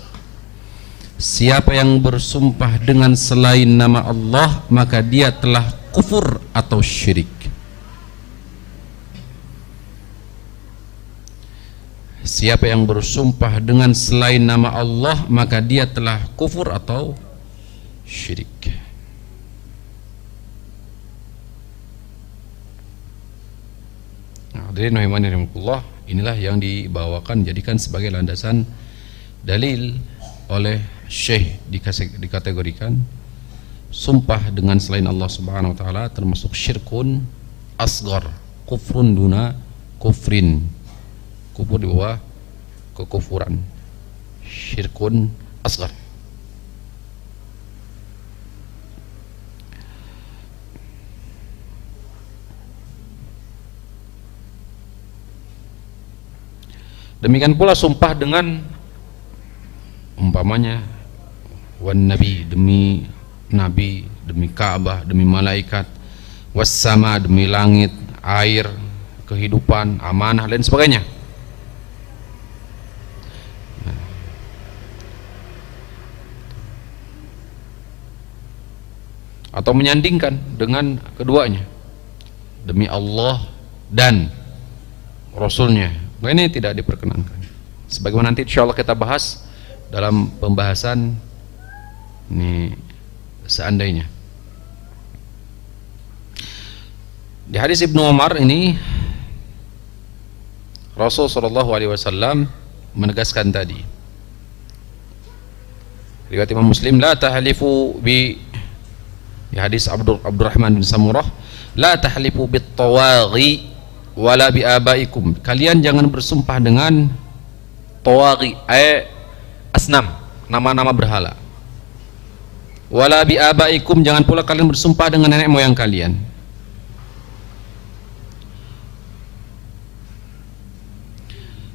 siapa yang bersumpah dengan selain nama Allah maka dia telah kufur atau syirik. Siapa yang bersumpah dengan selain nama Allah maka dia telah kufur atau syirik. Hadirin rahimani rahimakumullah, inilah yang dibawakan jadikan sebagai landasan dalil oleh Syekh, dikategorikan sumpah dengan selain Allah Subhanahu wa taala termasuk syirkun asghar, kufrun duna kufrin, kufur di bawah kekufuran, syirkun asghar. Demikian pula sumpah dengan umpamanya wan nabi, demi nabi, demi Ka'bah, demi malaikat, was sama, demi langit, air, kehidupan, amanah, dan sebagainya. Atau menyandingkan dengan keduanya, demi Allah dan Rasulnya, ini tidak diperkenankan. Sebagaimana nanti insya Allah kita bahas dalam pembahasan ini seandainya. Di hadis Ibnu Umar ini Rasul sallallahu alaihi wasallam menegaskan tadi, riwayat Imam Muslim, la tahlifu bi, di hadis Abdurrahman bin Samurah, la tahlifu bit tawaghi wala bi abaikum, kalian jangan bersumpah dengan tawaghi, asnam, nama-nama berhala. Wala bi abaikum, jangan pula kalian bersumpah dengan nenek moyang kalian.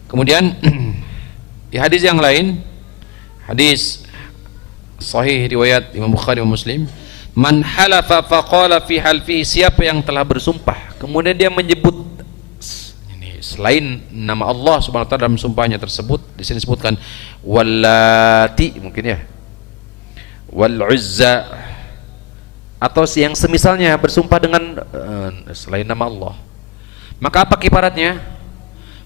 Kemudian di hadis yang lain, hadis sahih riwayat Imam Bukhari dan Muslim, man halafa faqala fi halfihi, siapa yang telah bersumpah kemudian dia menyebut ini selain nama Allah Subhanahu wa taala dalam sumpahnya tersebut. Di sini disebutkan wallati mungkin ya, wal uzza, atau yang semisalnya bersumpah dengan selain nama Allah. Maka apa kifaratnya?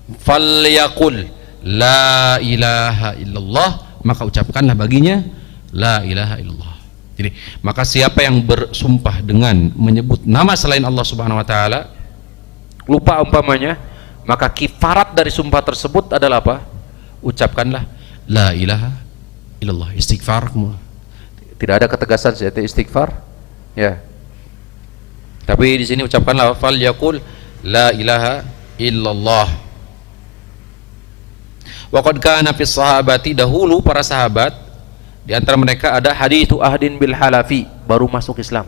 Falyaqul la ilaha illallah, maka ucapkanlah baginya la ilaha illallah. Jadi maka siapa yang bersumpah dengan menyebut nama selain Allah Subhanahu wa taala, lupa umpamanya, maka kifarat dari sumpah tersebut adalah apa? Ucapkanlah la ilaha illallah, istighfar. Tidak ada ketegasan yaitu istighfar ya, tapi di sini ucapkanlah fal yaqul la ilaha illallah. Wa qad kana fi sahabati, dahulu para sahabat di antara mereka ada hadithu ahdin bil halafi, baru masuk Islam,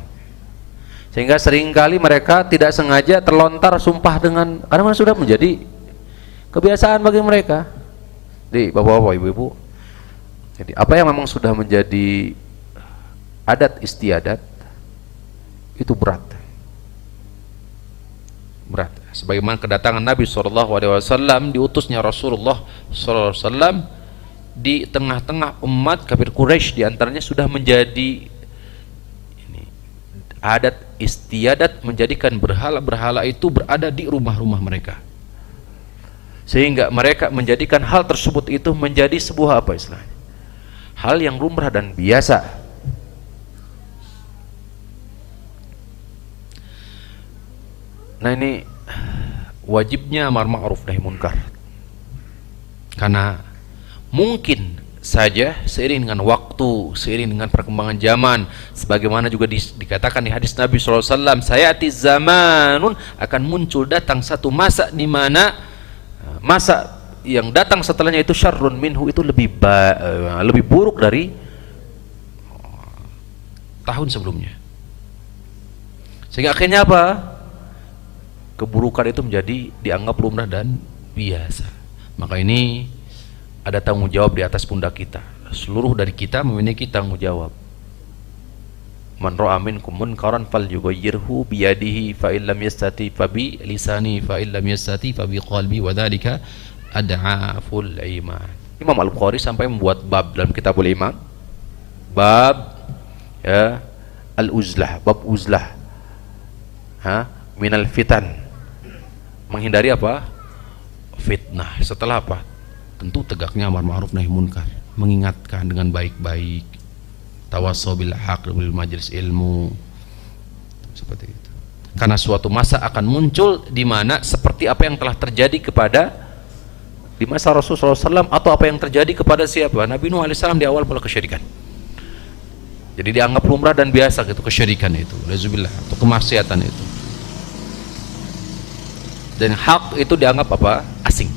sehingga seringkali mereka tidak sengaja terlontar sumpah dengan, karena sudah menjadi kebiasaan bagi mereka. Jadi bapak-bapak, ibu-ibu, jadi apa yang memang sudah menjadi adat istiadat itu berat. Sebagaimana kedatangan Nabi SAW, diutusnya Rasulullah SAW di tengah-tengah umat kafir Quraisy, diantaranya sudah menjadi ini, adat istiadat menjadikan berhala-berhala itu berada di rumah-rumah mereka, sehingga mereka menjadikan hal tersebut itu menjadi sebuah apa istilahnya, hal yang lumrah dan biasa. Nah ini wajibnya amar ma'ruf nahi munkar, karena mungkin saja seiring dengan waktu, seiring dengan perkembangan zaman, sebagaimana juga dikatakan di hadis Nabi SAW, sayati zamanun, akan muncul datang satu masa di mana masa yang datang setelahnya itu syarrun minhu, itu lebih buruk dari tahun sebelumnya, sehingga akhirnya apa? Keburukan itu menjadi dianggap lumrah dan biasa. Maka ini ada tanggung jawab di atas pundak kita. Seluruh dari kita memiliki tanggung jawab. Man ra'a minkum munkaran falyughayyirhu biyadihi fa illam yastati fa bi lisani fa illam yastati fa bi qalbi wa dzalika ad'aful iman. Imam Al-Bukhari sampai membuat bab dalam Kitabul Iman, bab ya al-uzlah, bab uzlah, minal fitan, menghindari apa? Fitnah. Setelah apa? Tentu tegaknya amar ma'ruf nahi munkar, mengingatkan dengan baik-baik, tawassaw bil haqq bil majlis ilmu, seperti itu. Karena suatu masa akan muncul di mana seperti apa yang telah terjadi kepada di masa Rasulullah SAW, atau apa yang terjadi kepada siapa? Nabi Nuh AS di awal mula kesyirikan. Jadi dianggap lumrah dan biasa gitu kesyirikan itu, lazubillah, atau kemaksiatan itu. Dan hak itu dianggap apa? Asing.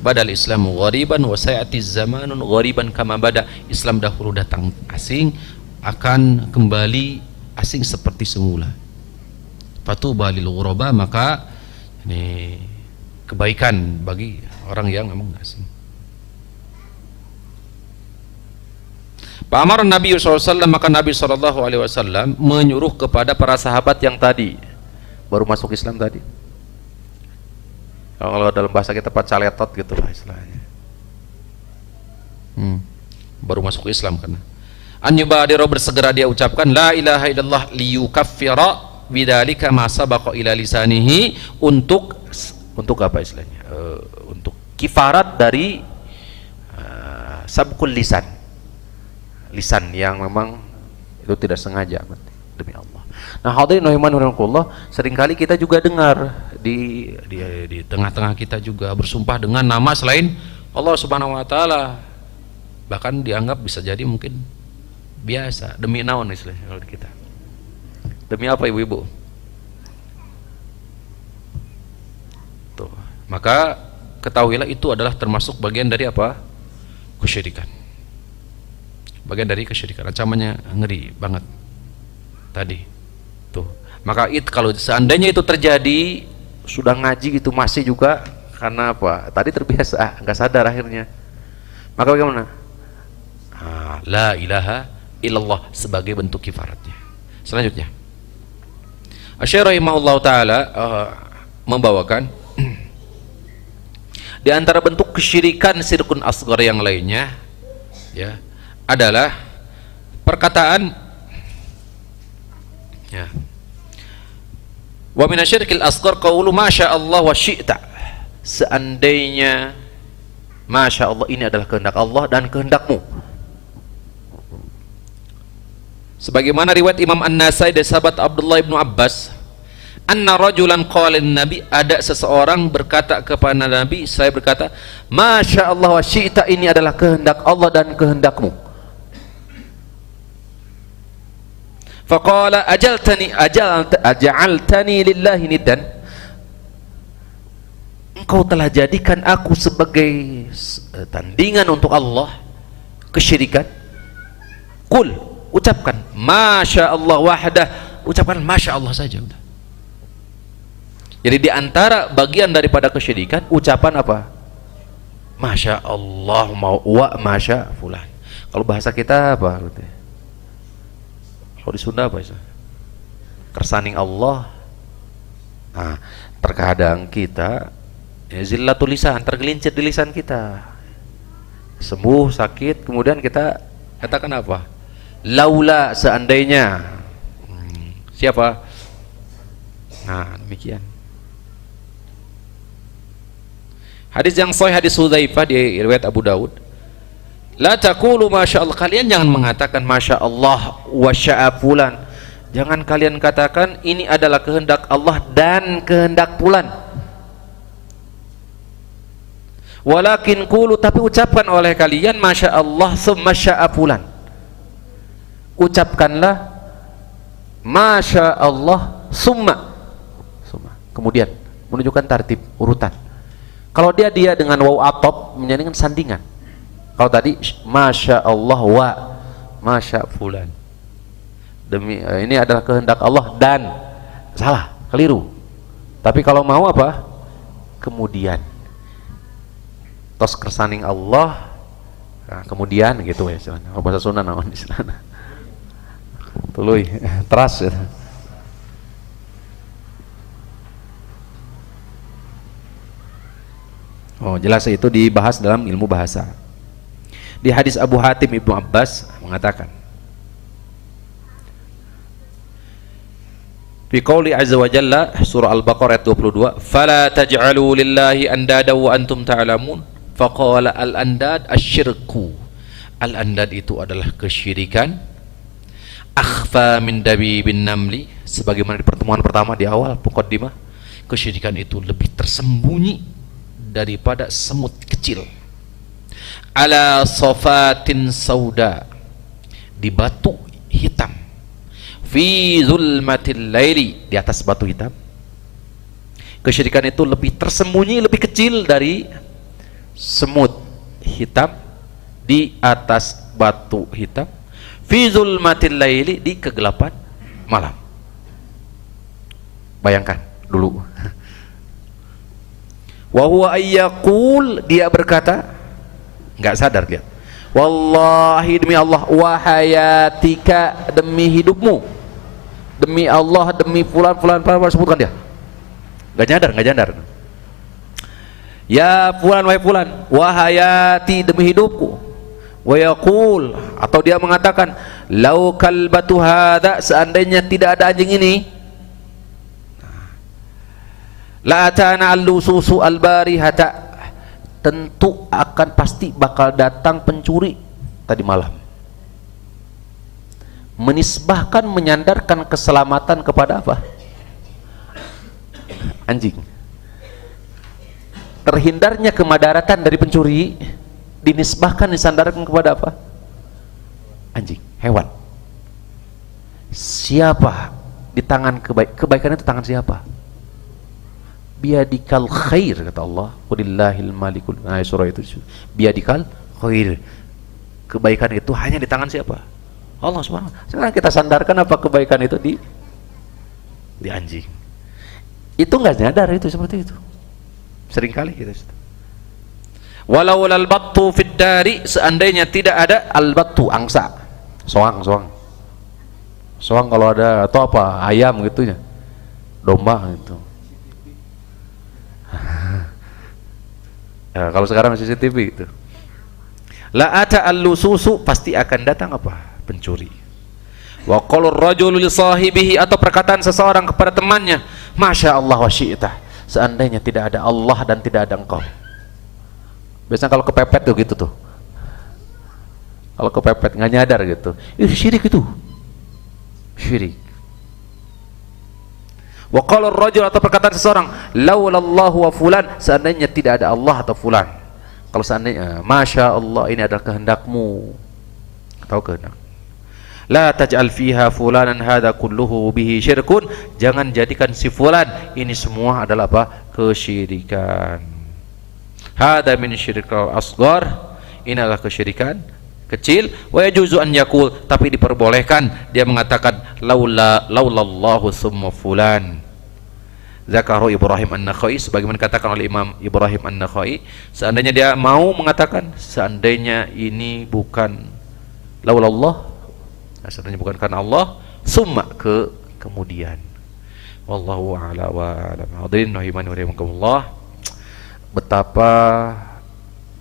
Badal Islamu ghariban wa sayati zamanun ghariban kama bada. Islam dahulu datang asing, akan kembali asing seperti semula. Fatuba lil ghuraba, maka ini kebaikan bagi orang yang memang asing. Pa'amar Nabi SAW, maka Nabi SAW menyuruh kepada para sahabat yang tadi baru masuk Islam tadi, kalau dalam bahasa kita pacaletot gitu lah istilahnya, baru masuk Islam, karena an yubadiro, bersegera dia ucapkan la ilaha illallah liyukaffira bidzalika ma sabaqa ila lisanihi, untuk apa istilahnya, untuk kifarat dari sabqul lisan yang memang itu tidak sengaja, demi Allah. Nah, hadirin rahimankumullah, seringkali kita juga dengar di tengah-tengah kita juga bersumpah dengan nama selain Allah Subhanahu wa taala. Bahkan dianggap bisa jadi mungkin biasa. Demi naon istilahnya kalau kita. Demi apa ibu-ibu? Tuh. Maka ketahuilah itu adalah termasuk bagian dari apa? Kesyirikan. Bagian dari kesyirikan. Ancamannya ngeri banget tadi. Tuh. Maka kalau seandainya itu terjadi, sudah ngaji itu masih juga, karena apa? Tadi terbiasa, nggak sadar akhirnya. Maka bagaimana? La ilaha illallah sebagai bentuk kifaratnya. Selanjutnya, Asy-Syaikh rahimahullah taala membawakan di antara bentuk kesyirikan syirkun asghar yang lainnya ya adalah perkataan ya wa minasyirkil asghar qaulu masya Allah wa syi'ta, seandainya masya Allah ini adalah kehendak Allah dan kehendakmu, sebagaimana riwayat Imam An-Nasai dari sahabat Abdullah bin Abbas, anna rajulan qala Nabi, ada seseorang berkata kepada Nabi, saya berkata masya Allah wa syi'ta, ini adalah kehendak Allah dan kehendakmu. Faqala aja'altani lillahi niddan, engkau telah jadikan aku sebagai tandingan untuk Allah, kesyirikan. Qul, ucapkan masya Allah wahdah, ucapkan masya Allah saja udah. Jadi di antara bagian daripada kesyirikan ucapan apa? Masya Allah wa masya fulan. Kalau bahasa kita apa? Kalau di Sunda apa itu? Kersaning Allah. Nah, terkadang kita ya, zillatul lisan, tergelincir di lisan kita. Sembuh sakit, kemudian kita katakan apa? Laula, seandainya. Siapa? Nah, demikian. Hadis yang sahih, hadis Hudzaifah di riwayat Abu Daud. La taqulu masya Allah, kalian jangan mengatakan masya Allah wa sya'a fulan, jangan kalian katakan ini adalah kehendak Allah dan kehendak fulan. Walakin qulu, tapi ucapkan oleh kalian masya Allah summa sya'a fulan, ucapkanlah masya Allah summa, kemudian menunjukkan tartib urutan. Kalau dia dengan waw atop menjadikan sandingan. Kalau tadi masya Allah wa masya fulan, demi ini adalah kehendak Allah dan, salah, keliru. Tapi kalau mau apa? Kemudian tos kersaning Allah, nah, kemudian gitu ya, bahasa Sunda naon di sana. Tuluy teras ya. Oh, jelas itu dibahas dalam ilmu bahasa. Di hadis Abu Hatim Ibnu Abbas mengatakan, fi qouli azza wa jalla, surah Al-Baqarah ayat 22, fala taj'alu lillahi andada wa antum ta'lamun, faqala al-andad asyirku, al-andad itu adalah kesyirikan, akhfa min dabibin namli, sebagaimana di pertemuan pertama di awal muqaddimah, kesyirikan itu lebih tersembunyi daripada semut kecil, ala sofatin sauda, di batu hitam, fi zulmatil laili, di atas batu hitam. Kesyirikan itu lebih tersembunyi, lebih kecil dari semut hitam di atas batu hitam, fi zulmatil laili, di kegelapan malam. Bayangkan dulu. Wa huwa ayyaqul, dia berkata, enggak sadar dia, wallahi demi Allah, wa hayatika, demi hidupmu, demi Allah, demi fulan sebutkan dia. Enggak nyadar. Ya fulan, wahai fulan, wa hayati, demi hidupku. Wa yaqul, atau dia mengatakan, lau kalbatu hadza, seandainya tidak ada anjing ini, la atana al-lususu al-barihata, tentu akan pasti bakal datang pencuri tadi malam, menisbahkan, menyandarkan keselamatan kepada apa? Anjing. Terhindarnya kemadaratan dari pencuri dinisbahkan, disandarkan kepada apa? Anjing, hewan. Siapa di tangan kebaikan itu, tangan siapa? Biadikal khair, kata Allah, qulillahil malikul, nah surah itu, biadikal khair, kebaikan itu hanya di tangan siapa? Allah Subhanahu. Sekarang kita sandarkan apa kebaikan itu di anjing. Itu nggak nyadar itu seperti itu. Seringkali kita. Walau lal battu fid dari, seandainya tidak ada al battu, angsa, soang kalau ada, atau apa, ayam gitu ya, domba gitu. Nah, kalau sekarang CCTV itu. La ata al-lususu, pasti akan datang apa? Pencuri. Wa qala ar-rajulu li sahibihi, atau perkataan seseorang kepada temannya, Masya Allah wa syi'tah, seandainya tidak ada Allah dan tidak ada engkau. Biasanya kalau kepepet tuh gitu tuh. Kalau kepepet nggak nyadar gitu. Syirik itu. Syirik. Wa qala ar-rajul, atau perkataan seseorang, laulallahu wa fulan, seandainya tidak ada Allah atau fulan. Kalau seandainya, Masya Allah, ini adalah kehendakmu. Tahu kehendak. La taj'al fiha fulanan hadza kulluhu bihi syirkun, jangan jadikan si fulan ini semua adalah apa? Kesyirikan. Hadza min syirkil asghar, ini adalah kesyirikan kecil. Wa yajuzu an yaqul, tapi diperbolehkan dia mengatakan laulallahu summa fulan. Zakaru Ibrahim An-Nakhai, sebagaimana dikatakan oleh Imam Ibrahim An-Nakhai, seandainya dia mau mengatakan, seandainya ini bukan laulallah, seandainya bukan karena Allah, summa kemudian. Wallahu a'la wa a'lam. Hadirin rahimani wa rahimakumullah, betapa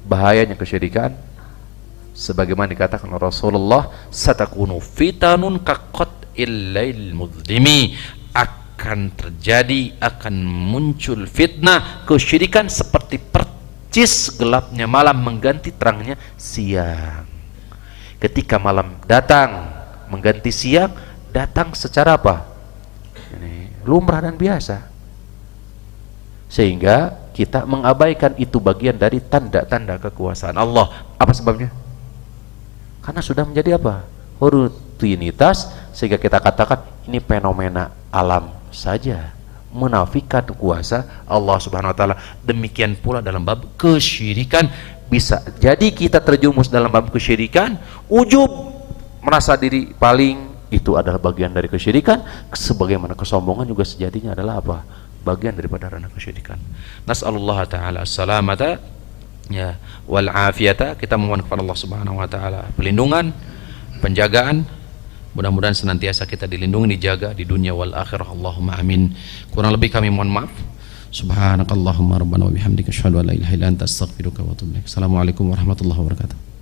bahayanya kesyirikan. Sebagaimana dikatakan oleh Rasulullah, satakunu fitanun kaqat'il lail mudlimi, akan terjadi, akan muncul fitnah kesyirikan seperti percis gelapnya malam mengganti terangnya siang. Ketika malam datang mengganti siang, datang secara apa? Ini lumrah dan biasa, sehingga kita mengabaikan itu bagian dari tanda-tanda kekuasaan Allah. Apa sebabnya? Karena sudah menjadi apa? Rutinitas, sehingga kita katakan ini fenomena alam saja, menafikan kuasa Allah Subhanahu wa taala. Demikian pula dalam bab kesyirikan, bisa jadi kita terjumus dalam bab kesyirikan, ujub, merasa diri paling, itu adalah bagian dari kesyirikan, sebagaimana kesombongan juga sejatinya adalah apa? Bagian daripada ranah kesyirikan. Nas'alullah taala as-salamata ya wal afiyata. Kita memohon kepada Allah Subhanahu wa taala pelindungan, penjagaan. Mudah-mudahan senantiasa kita dilindungi, dijaga di dunia wal akhirah. Allahumma amin. Kurang lebih kami mohon maaf. Subhanakallahumma rabbana wa bihamdika asyhadu an la ilaha illa anta astaghfiruka wa atubu ilaik. Assalamualaikum warahmatullahi wabarakatuh.